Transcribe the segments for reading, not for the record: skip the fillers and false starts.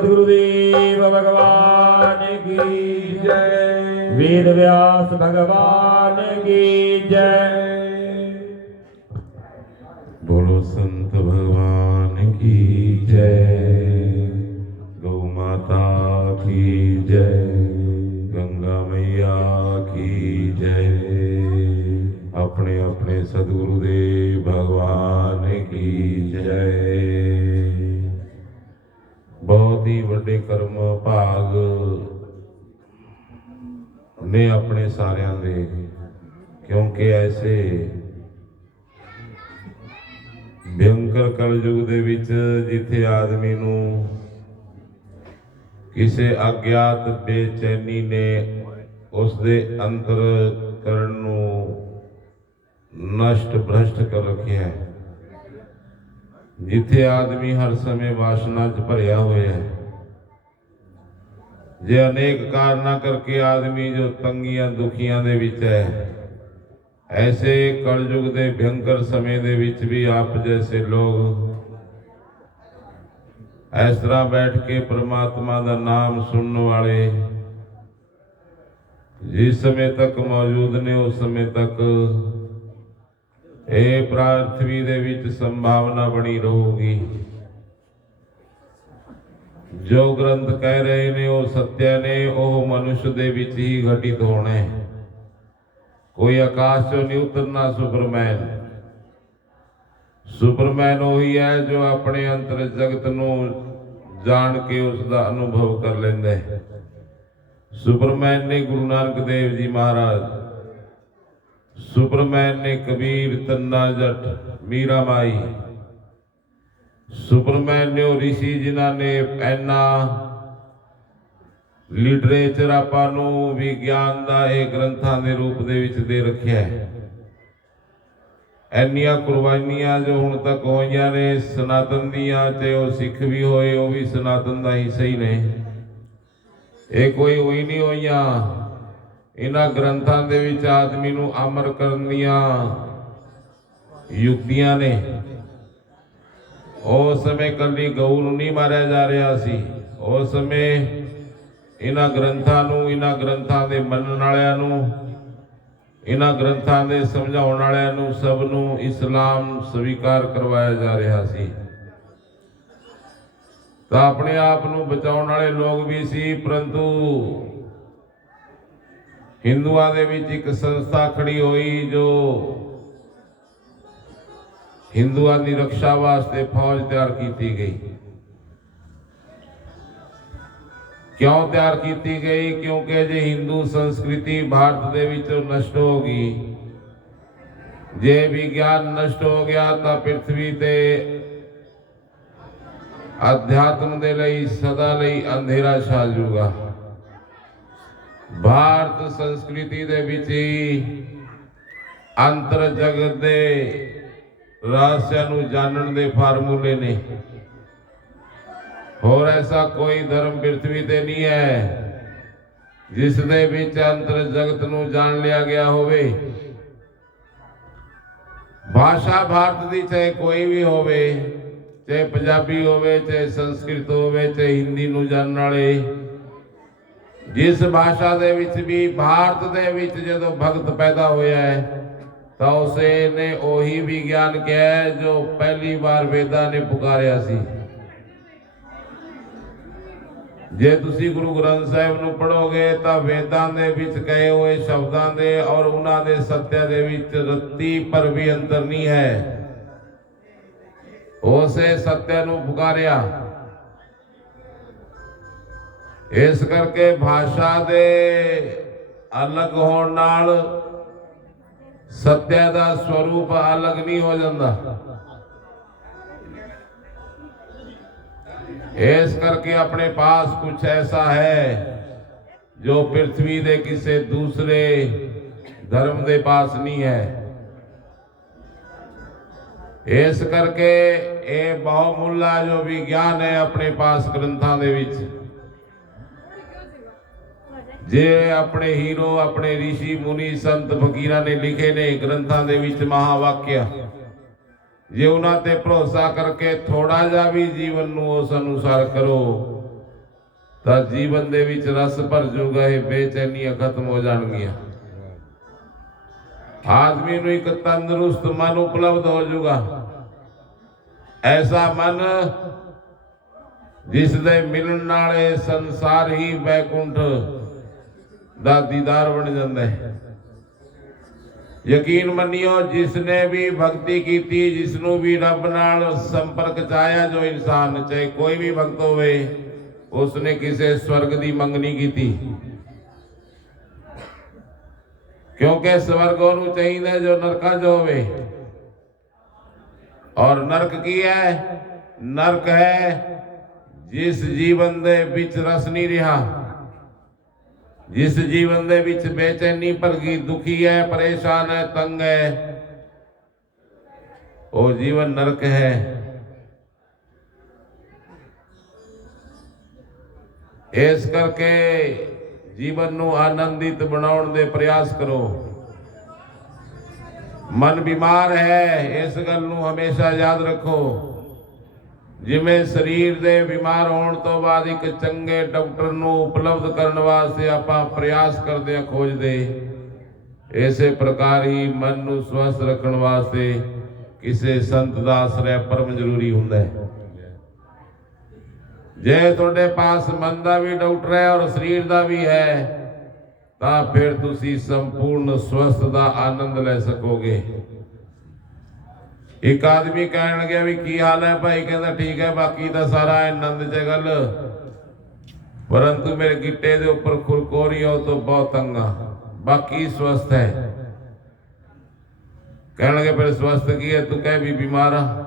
सद्गुरुदेव भगवान की जय। वेद व्यास भगवान की जय। बोलो संत भगवान की जय। गौ माता की जय। गंगा मैया की जय। अपने अपने सद्गुरुदेव भगवान की जय। बहुत ही बड़े कर्म भाग ने अपने सारिਆਂ ਦੇ, क्योंकि ऐसे भयंकर कलयुग ਦੇ ਵਿੱਚ ਜਿੱਥੇ ਆਦਮੀ ਨੂੰ ਕਿਸੇ ਅਗਿਆਤ ਬੇਚੈਨੀ ਨੇ ਉਸ ਦੇ ਅੰਤਰਕਰਨ ਨੂੰ ਨਸ਼ਟ ਭ੍ਰਸ਼ਟ ਕਰ ਰੱਖਿਆ ਹੈ, ਜਿੱਥੇ ਆਦਮੀ ਹਰ ਸਮੇਂ ਵਾਸਨਾ 'ਚ ਭਰਿਆ ਹੋਇਆ ਹੈ। जे अनेक कारणों करके आदमी जो तंगियां दुखियां दे विच है, ऐसे कलयुग दे भयंकर समय दे विच भी आप जैसे लोग इस तरह बैठ के परमात्मा दा नाम सुनने वाले जिस समय तक मौजूद ने उस समय तक ये पृथ्वी दे विच संभावना बनी रहूगी। जो ग्रंथ कह रहे ने वो सत्य ने, वो मनुष्य दे विच ही घटित होने। कोई आकाश चो नहीं उतरना सुपरमैन। सुपरमैन वही है जो अपने अंतर जगत नूं जान के उसका अनुभव कर लेंदा है। सुपरमैन ने गुरु नानक देव जी महाराज, सुपरमैन ने कबीर, तन्ना जट, मीरा माई, सुपरमैन ने ऋषि जिन्हों ने इन्ना लिटरेचर आपां नूं विज्ञान का ये ग्रंथां दे रूप दे विच दे रखिया है। इन्नियां कुर्बानियां जो हुण तक होईयां ने सनातन दियां, चाहे वो सिख भी होए वो भी सनातन दा ही सही ने, ये कोई होई नहीं होईयां। इन्हां ग्रंथां दे विच आदमी नूं अमर करन दियां युक्तियां ने। उस समय कली गऊ नहीं मारिया जा रहा सी, उस समय इन्हां ग्रंथां नूं, इन्हां ग्रंथां दे मनण वालियां नूं, इन्हां ग्रंथां दे समझाउण वालियां नूं सब नूं इस्लाम स्वीकार करवाया जा रहा सी। तां अपने आप नूं बचाउण वाले लोग भी सी, परंतु हिंदुआं दे विच एक संस्था खड़ी हुई जो हिंदुआं की रक्षा वास्ते फौज तैयार की गई। क्यों तैयार की गई? क्योंकि जे हिंदू संस्कृति भारत दे विचों नष्ट होगी, जे विज्ञान नष्ट हो गया तो पृथ्वी ते अध्यात्म दे लई सदा लई अंधेरा छा जाऊगा। भारत संस्कृति दे विच ही अंतर जगत दे रहस्यां नूं जानण दे फार्मूले ने। और ऐसा कोई धर्म पृथ्वी ते नहीं है जिस दे विच अंतर जगत नूं जान लिया गया होवे। भाषा भारत दी चाहे कोई भी होवे, चाहे पंजाबी होवे, चाहे संस्कृत होवे, चाहे हिंदी नूं जानण वाले, जिस भाषा दे विच भी भारत दे विच जदों भगत पैदा होया है तो उसे ने ओही विज्ञान किया है जो पहली बार वेदा ने पुकारिया सी। जे तुसी गुरु ग्रंथ साहिब नूं पढ़ोगे तो वेदां दे विच कहे हुए शब्दां दे और उन्हां दे सत्य दे विच रत्ती पर भी अंतर नहीं है। उसे सत्य नूं पुकारिया। इस करके भाषा दे अलग होण नाल सत्य का स्वरूप अलग नहीं हो जाता। इस करके अपने पास कुछ ऐसा है जो पृथ्वी दे किसी दूसरे धर्म दे पास नहीं है। इस करके ये बहुमूल्य जो विज्ञान है अपने पास ग्रंथां दे विच, जे अपने हीरो, अपने ऋषि मुनि संत फकीरां ने लिखे ने ग्रंथां दे विच महावाक्य, जे उन्हां ते भरोसा करके थोड़ा जा भी जीवन नूं उस अनुसार करो ਤਾਂ ਜੀਵਨ ਦੇ ਵਿੱਚ ਰਸ ਭਰ ਜਾਊਗਾ, ਇਹ ਬੇਚੈਨੀਆਂ ਖਤਮ ਹੋ ਜਾਣਗੀਆਂ। ਆਦਮੀ ਨੂੰ ਇੱਕ ਤੰਦਰੁਸਤ ਮਨ ਉਪਲਬਧ ਹੋ ਜਾਊਗਾ, ਐਸਾ ਮਨ ਜਿਸ ਦੇ ਮਿਲਣ ਨਾਲ ਇਹ ਸੰਸਾਰ ਹੀ ਬੈਕੁੰਠ ਦਾ ਦੀਦਾਰ ਬਣ ਜਾਂਦਾ ਹੈ। ਯਕੀਨ ਮੰਨਿਓ, ਜਿਸ ਨੇ ਵੀ ਭਗਤੀ ਕੀਤੀ, ਜਿਸ ਨੂੰ ਵੀ ਰੱਬ ਨਾਲ ਸੰਪਰਕ ਚ ਆਇਆ, ਜੋ ਇਨਸਾਨ ਚਾਹੇ ਕੋਈ ਵੀ ਭਗਤ ਹੋਵੇ, ਉਸਨੇ ਕਿਸੇ स्वर्ग ਦੀ ਮੰਗ ਨਹੀਂ ਕੀਤੀ, ਕਿਉਂਕਿ स्वर्ग ਉਹਨੂੰ ਚਾਹੀਦਾ ਜੋ ਨਰਕਾਂ 'ਚ ਹੋਵੇ। ਔਰ ਨਰਕ ਕੀ ਹੈ? ਨਰਕ ਹੈ ਜਿਸ ਜੀਵਨ ਦੇ ਵਿੱਚ ਰਸ ਨਹੀਂ ਰਿਹਾ, ਜਿਸ ਜੀਵਨ ਦੇ ਵਿੱਚ ਬੇਚੈਨੀ ਭਰ ਗਈ, ਦੁਖੀ ਹੈ, ਪਰੇਸ਼ਾਨ ਹੈ, ਤੰਗ ਹੈ, ਉਹ ਜੀਵਨ ਨਰਕ ਹੈ। ਇਸ ਕਰਕੇ ਜੀਵਨ ਨੂੰ ਆਨੰਦਿਤ ਬਣਾਉਣ ਦੇ ਪ੍ਰਯਾਸ ਕਰੋ। ਮਨ ਬਿਮਾਰ ਹੈ, ਇਸ ਗੱਲ ਨੂੰ ਹਮੇਸ਼ਾ ਯਾਦ ਰੱਖੋ। ਜਿਵੇਂ ਸਰੀਰ ਦੇ ਬਿਮਾਰ ਹੋਣ ਤੋਂ ਬਾਅਦ ਇੱਕ ਚੰਗੇ ਡਾਕਟਰ ਨੂੰ ਉਪਲਬਧ ਕਰਨ ਵਾਸਤੇ ਆਪਾਂ ਪ੍ਰਯਾਸ ਕਰਦੇ ਹਾਂ, ਖੋਜਦੇ, ਇਸੇ ਪ੍ਰਕਾਰ ਹੀ ਮਨ ਨੂੰ ਸਵਸਥ ਰੱਖਣ ਵਾਸਤੇ ਕਿਸੇ ਸੰਤ ਦਾ ਆਸਰਾ ਪਰਮ ਜ਼ਰੂਰੀ ਹੁੰਦਾ ਹੈ। ਜੇ ਤੁਹਾਡੇ ਪਾਸ ਮਨ ਦਾ ਵੀ ਡਾਕਟਰ ਹੈ ਔਰ ਸਰੀਰ ਦਾ ਵੀ ਹੈ, ਤਾਂ ਫਿਰ ਤੁਸੀਂ ਸੰਪੂर्ण ਸਵਸਥ ਦਾ ਆਨੰਦ ਲੈ ਸਕੋਗੇ। ਇੱਕ ਆਦਮੀ ਕਹਿਣ ਲੱਗਿਆ ਵੀ ਕੀ ਹਾਲ ਹੈ ਭਾਈ? ਕਹਿੰਦਾ ਠੀਕ ਹੈ, ਬਾਕੀ ਤਾਂ ਸਾਰਾ ਆਨੰਦ ਚ ਗੱਲ, ਪਰੰਤੂ ਮੇਰੇ ਗਿੱਟੇ ਦੇ ਉੱਪਰ ਖੁਰਕੋਰੀ ਹੋ ਤੋਂ ਬਹੁਤ ਤੰਗ ਆ, ਬਾਕੀ ਸਵਸਥ ਹੈ। ਕਹਿਣ ਲੱਗੇ ਫਿਰ ਸਵਸਥ ਕੀ ਹੈ? ਤੂੰ ਕਹਿ ਵੀ ਬਿਮਾਰ ਆ,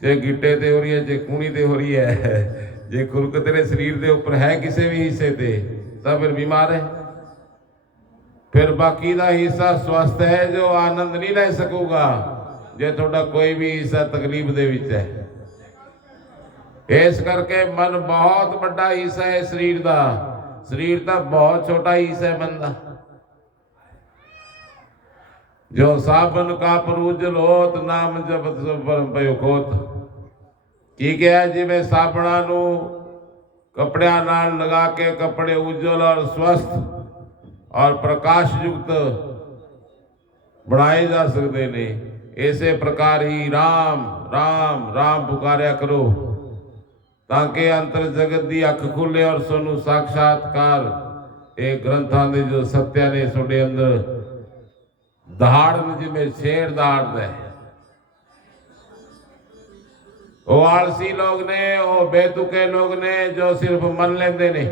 ਜੇ ਗਿੱਟੇ ਤੇ ਹੋ ਰਹੀ ਹੈ, ਜੇ ਕੂਣੀ ਤੇ ਹੋ ਰਹੀ ਹੈ, ਜੇ ਖੁਰਕ ਤੇਰੇ ਸਰੀਰ ਦੇ ਉੱਪਰ ਹੈ ਕਿਸੇ ਵੀ ਹਿੱਸੇ ਤੇ, ਤਾਂ ਫਿਰ ਬਿਮਾਰ ਹੈ। ਫਿਰ ਬਾਕੀ ਦਾ ਹਿੱਸਾ ਸਵਸਥ ਹੈ, ਜੋ ਆਨੰਦ ਨਹੀਂ ਲੈ ਸਕੂਗਾ ਜੇ ਤੁਹਾਡਾ ਕੋਈ ਵੀ ਹਿੱਸਾ ਤਕਲੀਫ ਦੇ ਵਿੱਚ ਹੈ। ਇਸ ਕਰਕੇ ਮਨ ਬਹੁਤ ਵੱਡਾ ਹਿੱਸਾ ਹੈ ਸਰੀਰ ਦਾ, ਸਰੀਰ ਤਾਂ ਬਹੁਤ ਛੋਟਾ ਹਿੱਸਾ ਹੈ ਮਨ ਦਾ। ਜੋ ਸਾਬਨ ਕਾ ਪਰੂਜਲ ਹੋਤ, ਨਾਮ ਜਪਤ ਸਭ ਪਰਮ ਪਇਓ ਖੋਤ। ਕੀ ਕਿਹਾ? ਜਿਵੇਂ ਸਾਬਣਾ ਨੂੰ ਕੱਪੜਿਆਂ ਨਾਲ ਲਗਾ ਕੇ ਕੱਪੜੇ ਉਜਲ ਔਰ ਸਵਸਥ ਔਰ ਪ੍ਰਕਾਸ਼ ਯੁਕਤ ਬਣਾਏ ਜਾ ਸਕਦੇ ਨੇ, ਇਸੇ ਪ੍ਰਕਾਰ ਹੀ ਰਾਮ ਰਾਮ ਰਾਮ ਪੁਕਾਰਿਆ ਕਰੋ, ਤਾਂ ਕਿ ਅੰਤਰ ਜਗਤ ਦੀ ਅੱਖ ਖੁੱਲੇ ਔਰ ਸਾਨੂੰ ਸਾਖਸ਼ਾਤਕਾਰ ਇਹ ਗ੍ਰੰਥਾਂ ਦੇ ਜੋ ਸੱਤਿਆ ਨੇ ਤੁਹਾਡੇ ਅੰਦਰ ਦਹਾੜਨ, ਜਿਵੇਂ ਸ਼ੇਰ ਦਹਾੜਦਾ ਹੈ। ਉਹ ਆਲਸੀ ਲੋਕ ਨੇ, ਉਹ ਬੇਤੁਕੇ ਲੋਕ ਨੇ, ਜੋ ਸਿਰਫ ਮੰਨ ਲੈਂਦੇ ਨੇ।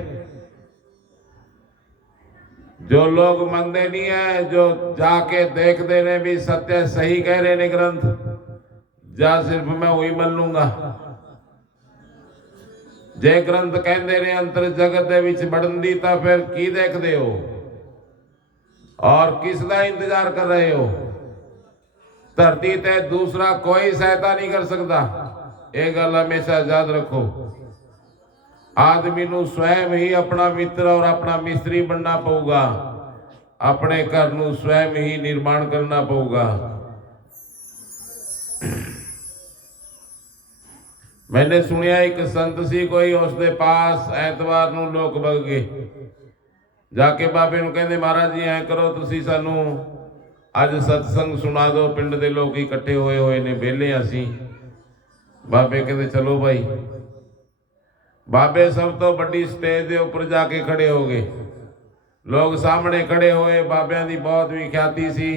ਜੋ ਲੋग ਮੰਨਦੇ ਨਹੀਂ ਹੈ, ਜੋ ਜਾ ਕੇ ਦੇਖਦੇ ਨੇ ਵੀ ਸੱਤਿਆ ਸਹੀ ਕਹਿ ਰਹੇ ਨੇ ਗ੍ਰੰਥ, ਜਾਂ ਸਿਰਫ ਮੈਂ ਉਹੀ ਮੰਨ ਲੂੰਗਾ। ਜੇ ਗ੍ਰੰਥ ਕਹਿੰਦੇ ਨੇ ਅੰਤਰ ਜਗਤ ਦੇ ਵਿੱਚ ਵੜਨ ਦੀ, ਤਾਂ ਫਿਰ ਕੀ ਦੇਖਦੇ ਹੋ ਔਰ ਕਿਸ ਦਾ ਇੰਤਜ਼ਾਰ ਕਰ ਰਹੇ ਹੋ? ਧਰਤੀ ਤੇ ਦੂਸਰਾ ਕੋਈ ਸਹਾਇਤਾ ਨਹੀਂ ਕਰ ਸਕਦਾ, ਇਹ ਗੱਲ ਹਮੇਸ਼ਾ ਯਾਦ ਰੱਖੋ। ਆਦਮੀ ਨੂੰ स्वयं ही अपना मित्र और अपना मिस्त्री बनना पऊगा, अपने घर ਨੂੰ स्वयं ही निर्माण करना पऊगा। मैंने सुनिया एक संत सी कोई, उसके पास ਐਤਵਾਰ ਨੂੰ ਲੋਕ ਵਗ ਗਏ, ਜਾ ਕੇ ਬਾਬੇ ਨੂੰ ਕਹਿੰਦੇ ਮਹਾਰਾਜ ਜੀ ਐ ਕਰੋ, ਤੁਸੀਂ ਸਾਨੂੰ ਅੱਜ ਸਤਸੰਗ ਸੁਣਾ ਦਿਓ, ਪਿੰਡ ਦੇ ਲੋਕ ਇਕੱਠੇ ਹੋਏ ਨੇ, ਵਿਹਲੇ ਅਸੀਂ। ਬਾਬੇ ਕਹਿੰਦੇ ਚਲੋ ਭਾਈ। ਬਾਬੇ ਸਭ ਤੋਂ ਵੱਡੀ ਸਟੇਜ ਦੇ ਉੱਪਰ ਜਾ ਕੇ ਖੜੇ ਹੋ ਗਏ, ਲੋਕ ਸਾਹਮਣੇ ਖੜੇ ਹੋਏ। ਬਾਬਿਆਂ ਦੀ ਬਹੁਤ ਵਿਖਿਆਤੀ ਸੀ,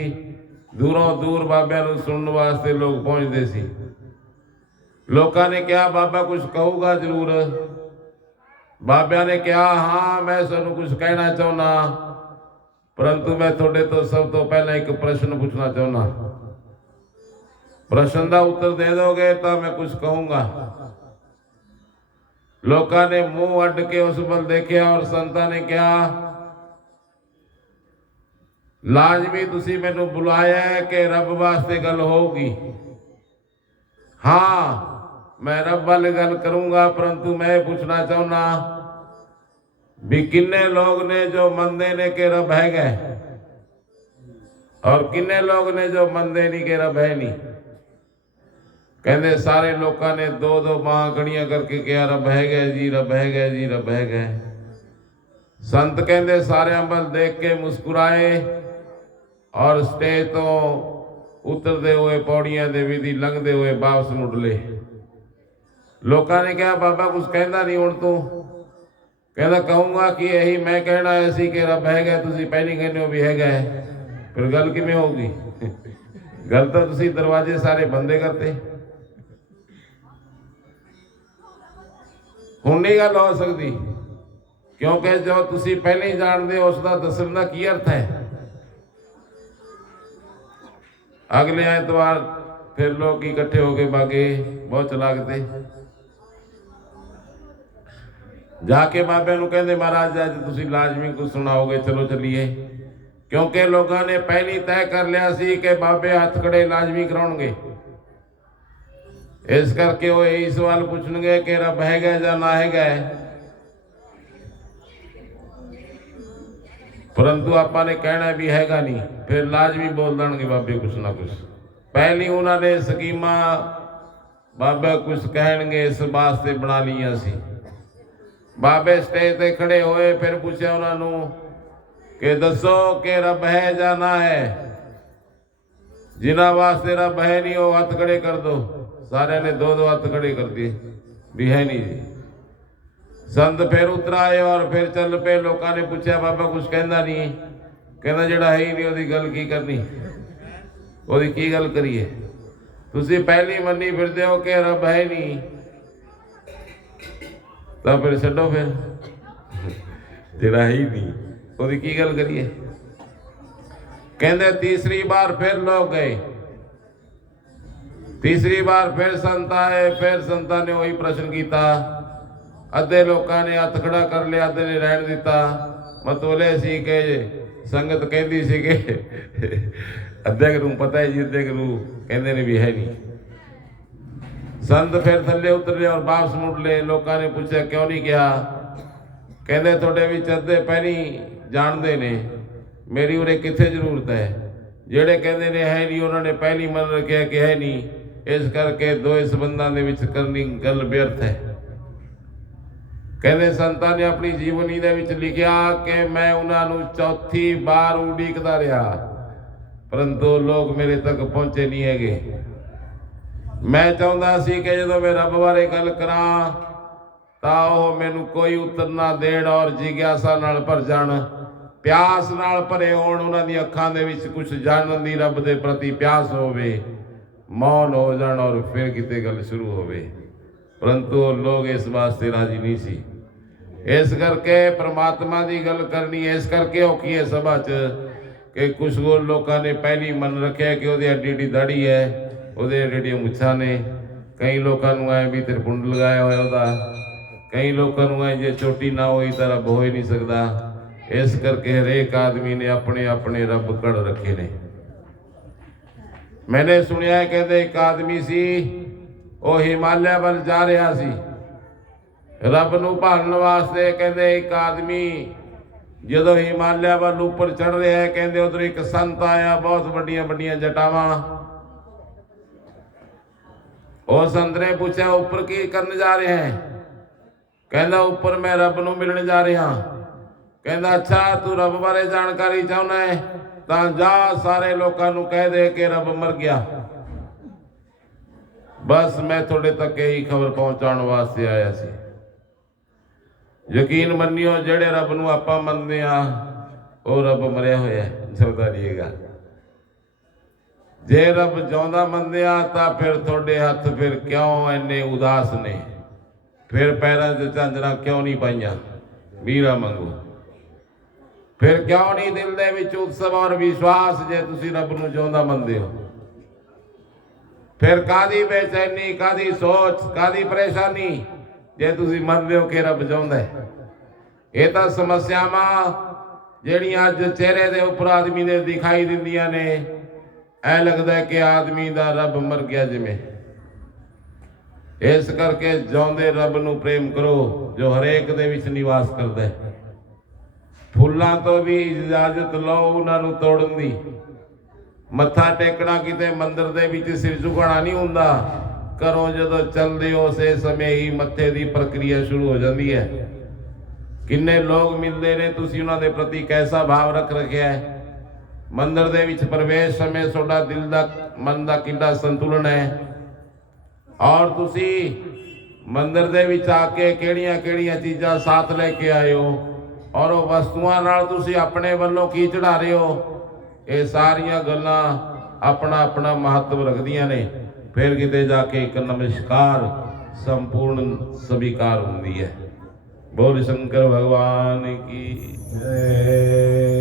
ਦੂਰੋਂ ਦੂਰ ਬਾਬਿਆਂ ਨੂੰ ਸੁਣਨ ਵਾਸਤੇ ਲੋਕ ਪਹੁੰਚਦੇ ਸੀ। ਲੋਕਾਂ ਨੇ ਕਿਹਾ ਬਾਬਾ ਕੁਝ ਕਹੂਗਾ ਜ਼ਰੂਰ। ਬਾਬਿਆਂ ਨੇ ਕਿਹਾ ਹਾਂ ਮੈਂ ਤੁਹਾਨੂੰ ਕੁਝ ਕਹਿਣਾ ਚਾਹੁੰਦਾ, ਪਰੰਤੂ ਮੈਂ ਤੁਹਾਡੇ ਤੋਂ ਸਭ ਤੋਂ ਪਹਿਲਾਂ ਇੱਕ ਪ੍ਰਸ਼ਨ ਪੁੱਛਣਾ ਚਾਹੁੰਦਾ। प्रश्न का उत्तर दे दोगे तो मैं कुछ कहूंगा। लोगों ने मुंह अड्ड के उस बल देखा और संतां ने कहा लाजमी तुसी मैनू बुलाया है कि रब वास्ते गल होगी। हाँ मैं रब वाली गल करूंगा, परंतु मैं पूछना चाहना भी किन्ने लोग ने जो मनते ने कि रब है गए और किन्ने लोग ने जो मनते नहीं कि रब है नहीं। ਕਹਿੰਦੇ ਸਾਰੇ ਲੋਕਾਂ ਨੇ ਦੋ ਦੋ ਬਾਹਾਂ ਗੜੀਆਂ ਕਰਕੇ ਕਿਹਾ ਰੱਬ ਹੈਗਾ ਜੀ, ਰੱਬ ਹੈਗਾ ਜੀ, ਰੱਬ ਹੈਗਾ। ਸੰਤ ਕਹਿੰਦੇ ਸਾਰਿਆਂ ਵੱਲ ਦੇਖ ਕੇ ਮੁਸਕਰਾਏ ਔਰ ਸਟੇਜ ਤੋਂ ਉਤਰਦੇ ਹੋਏ ਪੌੜੀਆਂ ਦੇ ਵਿਧੀ ਲੰਘਦੇ ਹੋਏ ਵਾਪਸ ਮੁੜ ਲਏ। ਲੋਕਾਂ ਨੇ ਕਿਹਾ ਬਾਬਾ ਕੁਝ ਕਹਿੰਦਾ ਨਹੀਂ ਹੁਣ ਤੂੰ? ਕਹਿੰਦਾ ਕਹੂੰਗਾ ਕਿ ਇਹੀ ਮੈਂ ਕਹਿਣਾ ਆਇਆ ਸੀ ਕਿ ਰੱਬ ਹੈਗਾ, ਤੁਸੀਂ ਪਹਿਲੀ ਕਹਿੰਦੇ ਹੋ ਵੀ ਹੈਗਾ ਹੈ, ਫਿਰ ਗੱਲ ਕਿਵੇਂ ਹੋਊਗੀ? ਗੱਲ ਤਾਂ ਤੁਸੀਂ ਦਰਵਾਜ਼ੇ ਸਾਰੇ ਬੰਦੇ ਕਰਤੇ। ਹੁਣ ਨਹੀਂ ਗੱਲ ਹੋ ਸਕਦੀ, ਕਿਉਂਕਿ ਜੋ ਤੁਸੀਂ ਪਹਿਲਾਂ ਹੀ ਜਾਣਦੇ ਹੋ ਉਸ ਦਾ ਦੱਸਣ ਦਾ ਕੀ ਅਰਥ ਹੈ? ਅਗਲੇ ਐਤਵਾਰ ਫਿਰ ਲੋਕ ਇਕੱਠੇ ਹੋ ਕੇ ਬਾਗੇ ਬਹੁਤ ਚਲਾਕ थे। जाके बाबे ਨੂੰ ਕਹਿੰਦੇ ਮਹਾਰਾਜ ਅੱਜ ਤੁਸੀਂ ਲਾਜ਼ਮੀ ਕੁਝ ਸੁਣਾਓਗੇ, ਚਲੋ ਚੱਲੀਏ। ਕਿਉਂਕਿ ਲੋਕਾਂ ਨੇ ਪਹਿਲੀ ਤੈਅ ਕਰ ਲਿਆ ਸੀ ਕਿ ਬਾਬੇ ਹੱਥ ਖੜੇ ਲਾਜ਼ਮੀ ਕਰਾਉਣਗੇ। ਇਸ ਕਰਕੇ ਉਹ ਇਹੀ ਸਵਾਲ ਪੁੱਛਣਗੇ ਕਿ ਰੱਬ ਹੈਗਾ ਜਾਂ ਨਾ ਹੈਗਾ। परंतु आपा ने कहना भी हैगा नहीं, फिर लाजमी बोल देंगे बाबे कुछ ना कुछ। पहली उन्होंने स्कीमा बाबे कुछ कहेंगे इस वास्ते बना लिया सी। बाबे स्टेज ते खड़े होए, फिर पूछा उन्होंने कि दसो कि रब है या ना है। जिन्हों वास्ते रब है नहीं वो हथ खड़े कर दो। सारे ने दो दो हथ खड़े कर दिए भी है नहीं जी। संत फिर उतर आए और फिर चल पे। लोगों ने पूछा बाबा कुछ कहना नहीं? कहना जड़ा है ही नहीं ओदी गल की करनी, ओदी की गल करिए? तुसी पहली मनी फिरदे हो कि रब है नहीं, तो फिर छड्डो, फिर जड़ा है ही नहीं ओदी की गल करिए? कहते तीसरी बार फिर लोग गए। तीसरी बार फिर संत आए। फिर संतां ने वही प्रश्न किया। अद्धे लोगों ने हथ खड़ा कर लिया, अद्धे ने रहन दिता। मतोले सी के संगत कहती सी के अद्धे नूं पता है जी, अद्धे नूं कहंदे ने भी है नहीं। संत फिर थले उतरे और वापस मुड़ ले। लोगों ने पूछा क्यों नहीं कहा? कहंदे तुहाडे विच अद्धे पहली जानते ने, मेरी उरे कित्थे जरूरत है। जेड़े कहंदे ने है नहीं उन्होंने पहली मन रखिया कि है नहीं, इस करके दो संबंधां दे विच करनी गल व्यर्थ है। कहते संतां ने अपनी जीवनी दे विच लिखिया कि मैं उन्होंने चौथी बार उड़ीकदा रहा, परंतु लोग मेरे तक पहुंचे नहीं है। मैं चाहता सी कि जो मैं रब बारे गल करा तो मैनू कोई उत्तर ना देण और जिग्यासा नाल भर जाण, प्यास नाल भरे होण। उन्हां दी अखां दे विच कुछ जानन दी रब दे प्रति प्यास होवे, मौन हो जाण और फिर किते गल शुरू होवे। परंतु लोग इस वास्ते राजी नहीं सी। इस करके परमात्मा की गल करनी इस करके औखी है सभा च कि कुछ होर लोगों ने पहली मन रखे कि वो एडी एडी दाढ़ी है, वो एडी मुछा ने। कई लोगों को आए भी त्रिपुंड लगाया होया, कई लोगों को आए जे चोटी ना हो तो रब हो ही नहीं सकता। इस करके हरेक आदमी ने अपने अपने रब कड़ रखे ने। मैंने सुनिया है कहते एक आदमी सी वो हिमालय वाल जा रहा सी रब नूं भालण वास्ते। कहते एक आदमी जदों हिमालय वाल उपर चढ़ रहा है, कहते उधर एक संत आया, बहुत वड्डियां वड्डियां जटावां। उस संत ने पूछा ऊपर की करने जा रहे हैं? कहता ऊपर मैं रब नूं मिलने जा रहा। कहता अच्छा तू रब बारे जानकारी चाहना है तो जा सारे लोगों नूं कह दे कि रब मर गया। बस मैं थोड़े तक यही खबर पहुंचाने वास्ते आया सी। यकीन मनियो जेड़े रब नूं आपां मनदे आ वो रब मरिया होया जिंदा रहिएगा। जे रब जिंदा मनदे आ तां फिर थोड़े हथ फिर क्यों इन्ने उदास ने? फिर पैरां 'च झांजरां क्यों नहीं पाईयां मीरा मंगू? फिर क्यों नहीं दिल दे विच उत्सव और विश्वास जे तुसीं रब नूं जिंदा मनदे हो? फिर कादी बेचैनी, कादी सोच, कादी परेशानी जे तुसीं मनदे हो कि रब जिंदा है? ये तां समस्यावां जिहड़ियां अज चेहरे दे उपर आदमी दे दिखाई दिंदियां ने, ऐ लगदा है कि आदमी दा रब मर गया जिवें। इस करके जिउंदे रब नूं प्रेम करो जो हरेक दे विच निवास करदा है। फुल्लां तो भी इजाजत लो उन्हां नूं तोड़न दी। मत्था टेकना किते मंदिर दे विच सिर झुकाना नहीं हुंदा, ਕਰੋ ਜਦੋਂ ਚੱਲਦੇ ਹੋ ਉਸੇ ਸਮੇਂ ਹੀ ਮੱਥੇ ਦੀ ਪ੍ਰਕਿਰਿਆ ਸ਼ੁਰੂ ਹੋ ਜਾਂਦੀ ਹੈ। ਕਿੰਨੇ ਲੋਕ ਮਿਲਦੇ ਨੇ, ਤੁਸੀਂ ਉਹਨਾਂ ਦੇ ਪ੍ਰਤੀ ਕੈਸਾ ਭਾਵ ਰੱਖ ਰੱਖਿਆ ਹੈ। ਮੰਦਿਰ ਦੇ ਵਿੱਚ ਪ੍ਰਵੇਸ਼ ਸਮੇਂ ਤੁਹਾਡਾ ਦਿਲ ਦਾ ਮਨ ਦਾ ਕਿੰਨਾ ਸੰਤੁਲਨ ਹੈ, ਔਰ ਤੁਸੀਂ ਮੰਦਿਰ ਦੇ ਵਿੱਚ ਆ ਕੇ ਕਿਹੜੀਆਂ ਕਿਹੜੀਆਂ ਚੀਜ਼ਾਂ ਸਾਥ ਲੈ ਕੇ ਆਏ ਹੋ, ਔਰ ਉਹ ਵਸਤੂਆਂ ਨਾਲ ਤੁਸੀਂ ਆਪਣੇ ਵੱਲੋਂ ਕੀ ਚੜਾ ਰਹੇ ਹੋ। ਇਹ ਸਾਰੀਆਂ ਗੱਲਾਂ ਆਪਣਾ ਆਪਣਾ ਮਹੱਤਵ ਰੱਖਦੀਆਂ ਨੇ। ਫਿਰ ਕਿਤੇ ਜਾ ਕੇ ਇੱਕ ਨਮਸਕਾਰ ਸੰਪੂਰਨ ਸਵੀਕਾਰ ਹੁੰਦੀ ਹੈ। बोल शंकर भगवान की ਜੈ।